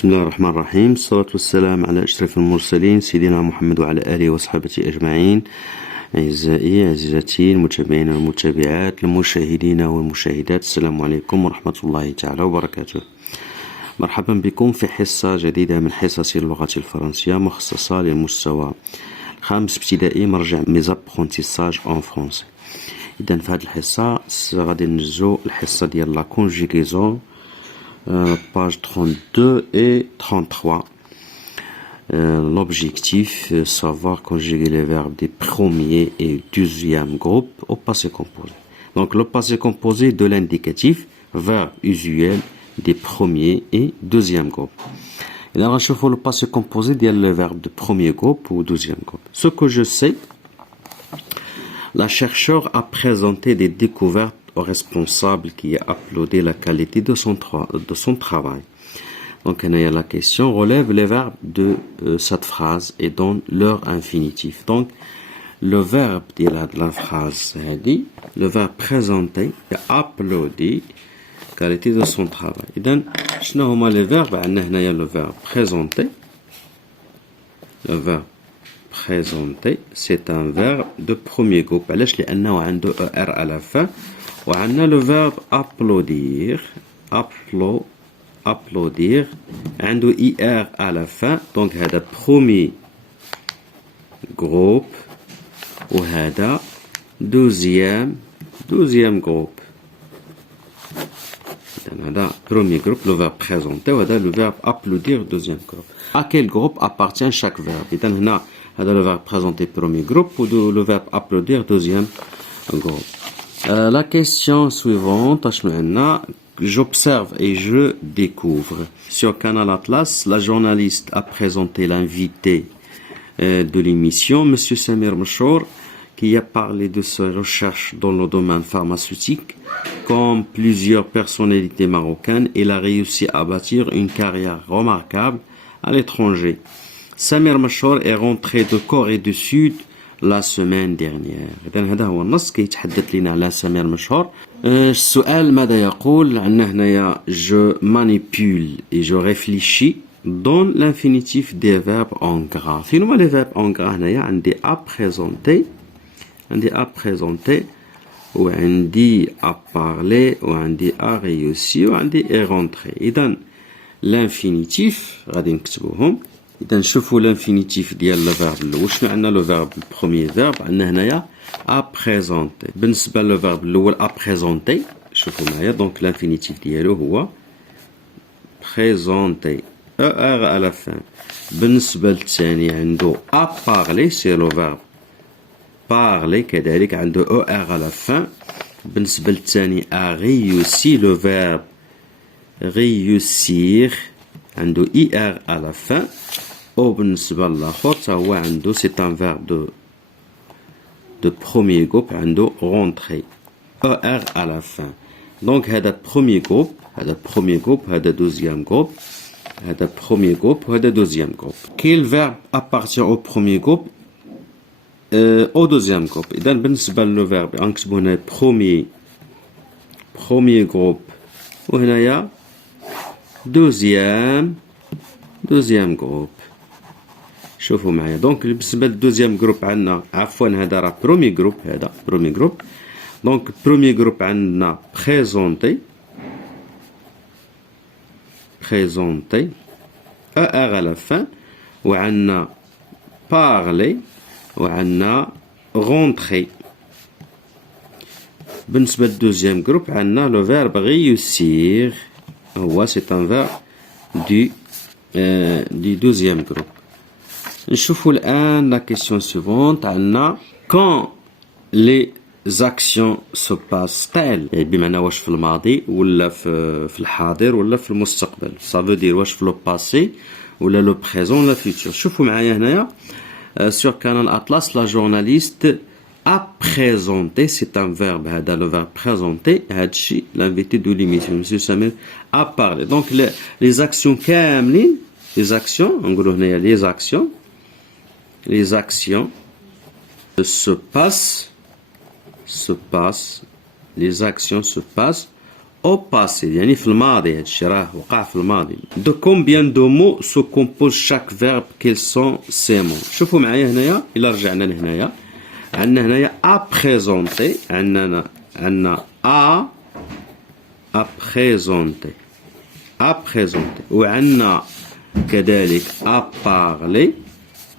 بسم الله الرحمن الرحيم. الصلاة والسلام على أشرف المرسلين سيدنا محمد وعلى آله وصحبه أجمعين. أعزائي عزيزتي المتابعين والمتابعات المشاهدين والمشاهدات، السلام عليكم ورحمة الله تعالى وبركاته. مرحبا بكم في حصة جديدة من حصص اللغة الفرنسية مخصصة للمستوى الخامس ابتدائي مرجع ميزابخونتيساج اون فرونسي. إذا في هذه الحصة غادي نجزو الحصة ديال لا كونجيغيزون page 32 et 33. L'objectif, savoir conjuguer les verbes du premier et deuxième groupe au passé composé. Donc le passé composé de l'indicatif, verbe usuel des premiers et deuxième groupe. Et là, on va le passé composé le verbe de premier groupe ou deuxième groupe. Ce que je sais, la chercheure a présenté des découvertes au responsable qui a applaudi la qualité de son travail. Donc, la question relève les verbes de cette phrase et donne leur infinitif. Donc, le verbe de la phrase, le verbe présenter, applaudi la qualité de son travail. Et donc, les verbes, le verbe présenter. Le verbe présenter, c'est un verbe de premier groupe. علاش لأنه عنده ER à la fin. وعندنا le verbe applaudir, applaudir, عنده IR à la fin. Donc هذا premier groupe وهذا deuxième groupe. هذا premier groupe, le verbe présenter, وهذا le verbe applaudir, deuxième groupe. À quel groupe appartient chaque verbe? إذا هنا هذا le verbe présenter premier groupe ou le verbe applaudir deuxième groupe. La question suivante, j'observe et je découvre. Sur Canal Atlas, la journaliste a présenté l'invité de l'émission, M. Samir Mchour, qui a parlé de ses recherches dans le domaine pharmaceutique. Comme plusieurs personnalités marocaines, il a réussi à bâtir une carrière remarquable à l'étranger. Samir Mchour est rentré de Corée du Sud la semaine dernière. إذن هذا هو النص كيتحدث لنا على سمير مشهور. السؤال ماذا يقول؟ عندنا هنايا je manipule et je réfléchis dans l'infinitif des verbes en gras. فين هما les verbes en gras؟ هنايا عندي à présenter وعندي à parler وعندي à réussir وعندي est rentré. إذن l'infinitif غادي نكتبوهم. إذا نشوفوا l'infinitif ديال le verbe الأول. شنو عندنا le verbe le premier verbe عندنا هنايا à présenter. بالنسبة le verbe الأول à présenter شوفوا معايا donc l'infinitif ديالو هو présenter ER à la fin. بالنسبة للثاني عنده à parler c'est le verbe parler كذلك عنده ER à la fin. بالنسبة للثاني à réussir le verbe réussir عنده IR à la fin. وبالنسبة للآخر هو عنده c'est un verbe de premier groupe عنده rentrer ER à la fin. donc هذا premier groupe هذا deuxième groupe هذا premier groupe وهذا deuxième groupe. quel verbe appartient au premier groupe au deuxième groupe؟ إذا بالنسبة للو verbe نكتبو هنا premier groupe وهنايا deuxième groupe. شوفوا معايا دونك بالنسبه للدوزيام جروب عندنا عفوا هذا راه برومي جروب. هذا برومي جروب. دونك برومي جروب عندنا بريزونتي ER à la fin وعندنا parler وعندنا rentrer. بالنسبه للدوزيام جروب عندنا لو فيرب réussir هو c'est un verbe du deuxième groupe. نشوفوا الآن la question suivante عندنا quand les actions se passent-elles يعني بمعنى واش في الماضي ولا في الحاضر ولا في المستقبل. ça veut dire واش في le passé ولا le présent ولا futur. شوفوا معايا هنايا sur Canal Atlas la journaliste a présenté c'est un verbe هذا le verbe présenter هادشي l'invité de l'émission monsieur Samir a parlé. donc les actions كاملين les actions نقولوا هنايا les actions se passent les actions se passent au passé يعني في الماضي هادشي راه وقع في الماضي. De combien de mots se compose chaque verbe, quels sont ces mots؟ شوفوا معايا هنايا إلا رجعنا لهنايا عندنا هنايا à présenter عندنا à présenter وعندنا كذلك à parler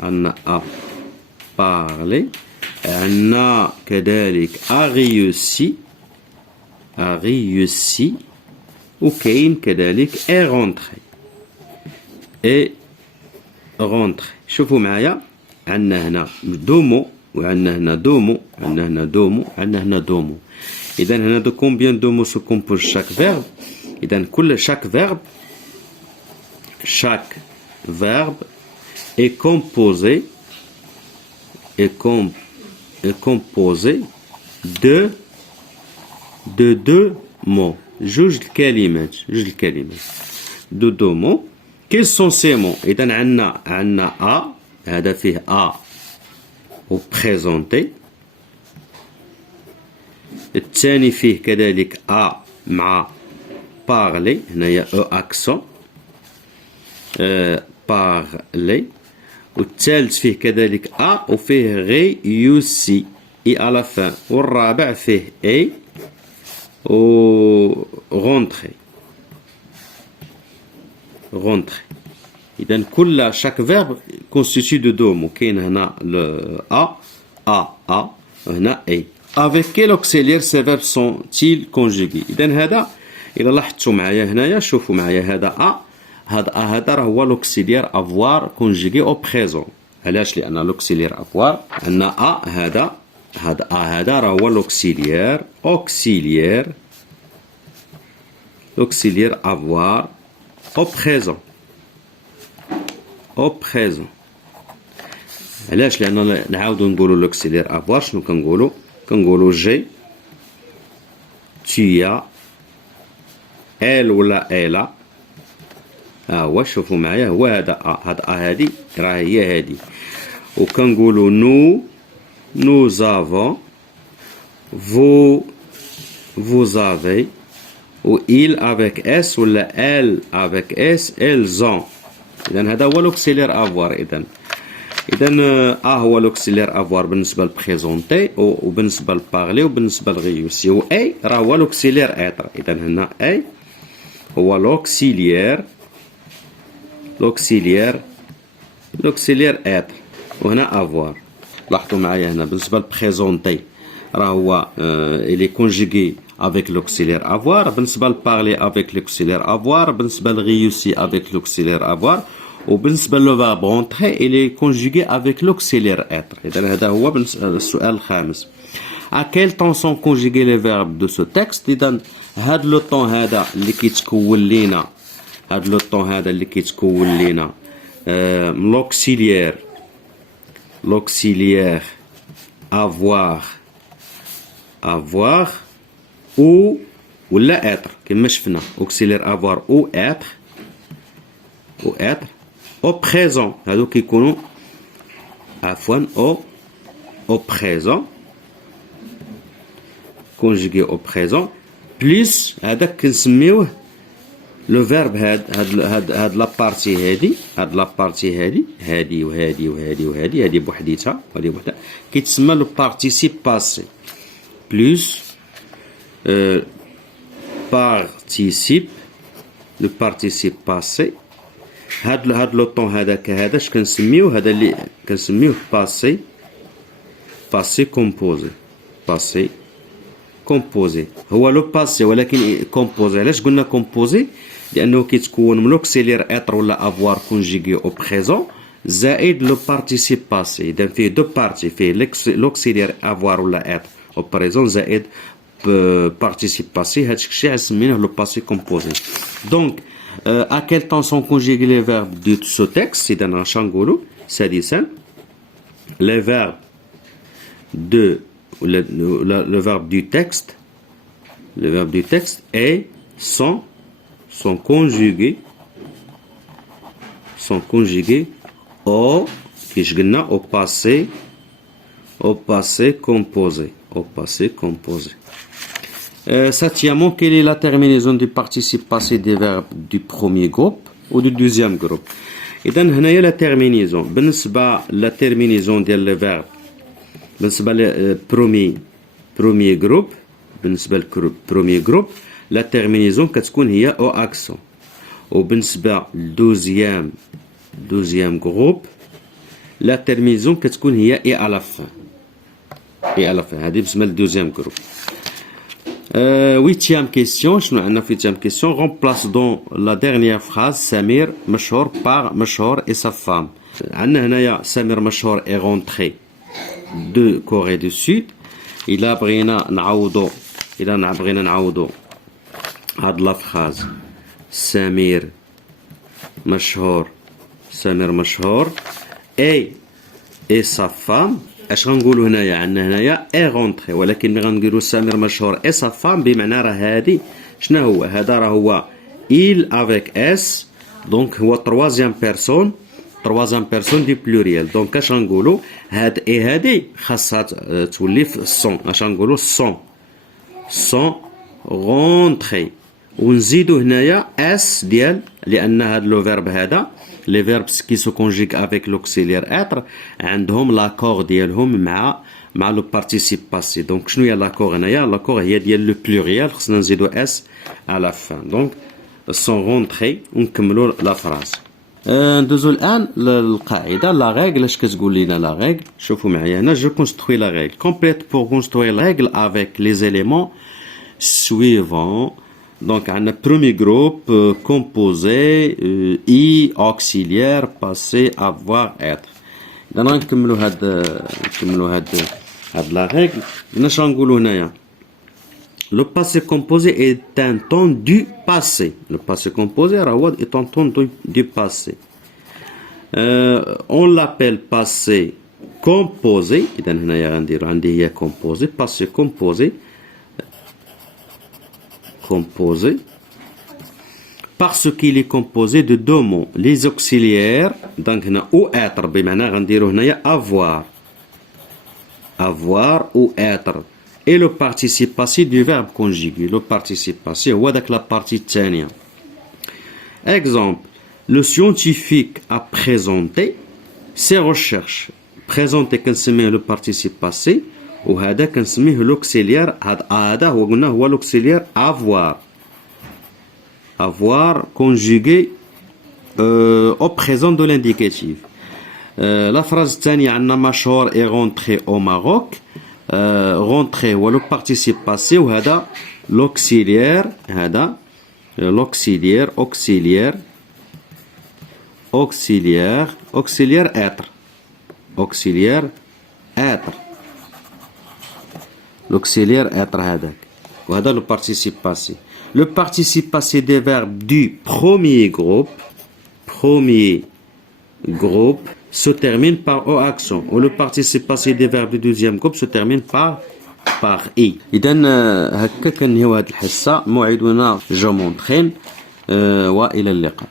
عندنا à parler عندنا كذلك à réussi وكاين كذلك est rentré شوفوا معايا عندنا هنا دومو وعندنا هنا دومو عندنا هنا دومو عندنا هنا دومو. إذا هنا de combien de mots se compose chaque verbe؟ إذا كل chaque verbe est composé de deux mots. جوج الكلمات de deux mots. Quels sont ces mots؟ إذا عندنا a هذا فيه a au présenté. الثاني فيه كذلك a مع parler هنايا او accent parler. والثالث فيه كذلك a وفيه réussi et à la fin. والرابع فيه a و rentrer. إذا كل chaque verbe constitue de deux mots. كاين هنا le a هنا a. Avec quel auxiliaire ces verbes sont-ils conjugués؟ إذا هذا إذا لاحظتوا معايا هنايا شوفوا معايا هذا هذا راه هو l'auxiliaire avoir conjugué au présent. علاش؟ لأن l'auxiliaire avoir عندنا هذا راه هو l'auxiliaire avoir au présent. علاش؟ لأن نعاودو نقولو l'auxiliaire avoir شنو كنقولو جي tu as elle ولا elle هو شوفوا معايا هو هذا هادي راه هي هادي. وكنقولو nous avons vous avez و il avec s ولا elle avec s elles ont. إذا هذا هو l'auxiliaire avoir. إذا هو l'auxiliaire avoir بالنسبة لبريزونتي وبالنسبة لبارلي وبالنسبة لغيوسي. و اي راه هو l'auxiliaire être. إذا هنا اي هو l'auxiliaire être. وهنا avoir. لاحظوا معايا هنا بالنسبة لبريزونتي راه هو il est conjugué avec l'auxiliaire avoir. بالنسبة لبارلي avec l'auxiliaire avoir. بالنسبة لغيوسي avec l'auxiliaire avoir. وبالنسبة لو verbe rentrer il est conjugué avec l'auxiliaire être. إذا هذا هو السؤال الخامس. À quel temps sont conjugués les verbes de ce texte؟ إذا هاد لو طون هذا اللي كيتكون لينا l'auxiliaire avoir ou ولا être كما شفنا auxiliaire avoir ou être au présent. هادو كيكونوا عفوا au présent conjugué au présent plus هذاك كنسميوه لو فيرب هاد لابارتي هادي وهادي هادي بوحديتها وهادي بوحدها كيتسمى لو بارتيسيب باسي بلوس لو بارتيسيب باسي. هاد لو طون هذاك اش كنسميوه هذا اللي كنسميوه باسي كومبوزي هو لو باسي ولكن كومبوزي. علاش قلنا كومبوزي؟ لانه كيتكون من لوكسيلير اتر ولا افوار كونجيغي او بريزون زائد لو بارتيسيب باسي. اذا فيه دو بارتي فيه لوكسيلير افوار ولا اتر او بريزون زائد بارتيسيب باسي. هادشي الشيء سميناه لو باسي كومبوزي. دونك à quel temps sont conjugués les verbes de ce texte؟ إذا اش نقولوا سادسا les verbes de le verbe du texte et sont conjugués au كيش قلنا au passé composé. Septièmement, quelle est la terminaison du participe passé des verbes du premier groupe ou du deuxième groupe? إذا هنايا لا terminaison بالنسبة لا terminaison ديال le verbe بالنسبة ل premier groupe بالنسبة ل premier groupe لا terminaison كتكون هي او accent وبالنسبة ل deuxième groupe لا terminaison كتكون هي et à la fin هذه بالنسبة ل deuxième groupe. Huitième question, huitième question, remplace dans la dernière phrase Samir Machor par Machor et sa femme. Samir Machor est rentré de Corée du Sud. Il a بغينا نعوضو هاد la phrase Samir Machor et sa femme. اش غنقولوا هنايا؟ عندنا هنايا اي غونطري، ولكن ملي غنديروا سامر مشهور اي سا فام بمعنى راه هادي شنو هو؟ هذا راه هو il افيك اس، دونك هو تروازيام بيرسون دي بلوريال. دونك اش غنقولوا؟ هاد اي هادي خاصها تولي في السون. اش غنقولوا؟ سون غونطري، ونزيدوا هنايا اس ديال، لان هاد لو فيرب هذا les verbes qui se conjuguent avec l'auxiliaire être عندهم l'accord ديالهم مع le participe passé. donc شنو هي l'accord هنايا؟ l'accord هي ديال le pluriel، خصنا نزيدو s à la fin. donc sont rentrés ونكملوا la phrase. ندوزو الان للقاعده لا ريغل. اش كتقول لنا لا ريغل؟ شوفوا معايا هنا. je construis la règle complète pour construire la règle avec les éléments suivants. Donc, on a un premier groupe composé, I, auxiliaire, passé, avoir, être. Donc, on va commencer la règle. Le passé composé est un temps du passé. Le passé composé est un temps du passé. On l'appelle passé composé. Donc, on a composé, passé composé. Parce qu'il est composé de deux mots, les auxiliaires, donc ou être, بمعنى غنديرو هنايا avoir ou être, et le participe passé du verbe conjugué. Le participe passé هو داك la partie الثانية. Exemple, le scientifique a présenté ses recherches. Présenter كنسميه le participe passé، وهذا كنسميه l'auxiliaire. هذا هو قلنا هو l'auxiliaire avoir conjugué au présent de l'indicatif. La phrase الثانية عندنا مشهور est rentré au Maroc. rentré هو le participe passé، وهذا l'auxiliaire. هذا l'auxiliaire être. L'auxiliaire être هذاك، وهذا le participe passé. Le participe passé des verbes du premier groupe se termine par o accent، و le participe passé des verbes du deuxième groupe se termine par i. إذا هكا كنهيو هاد الحصة. موعدنا جو مونطرين، وإلى اللقاء.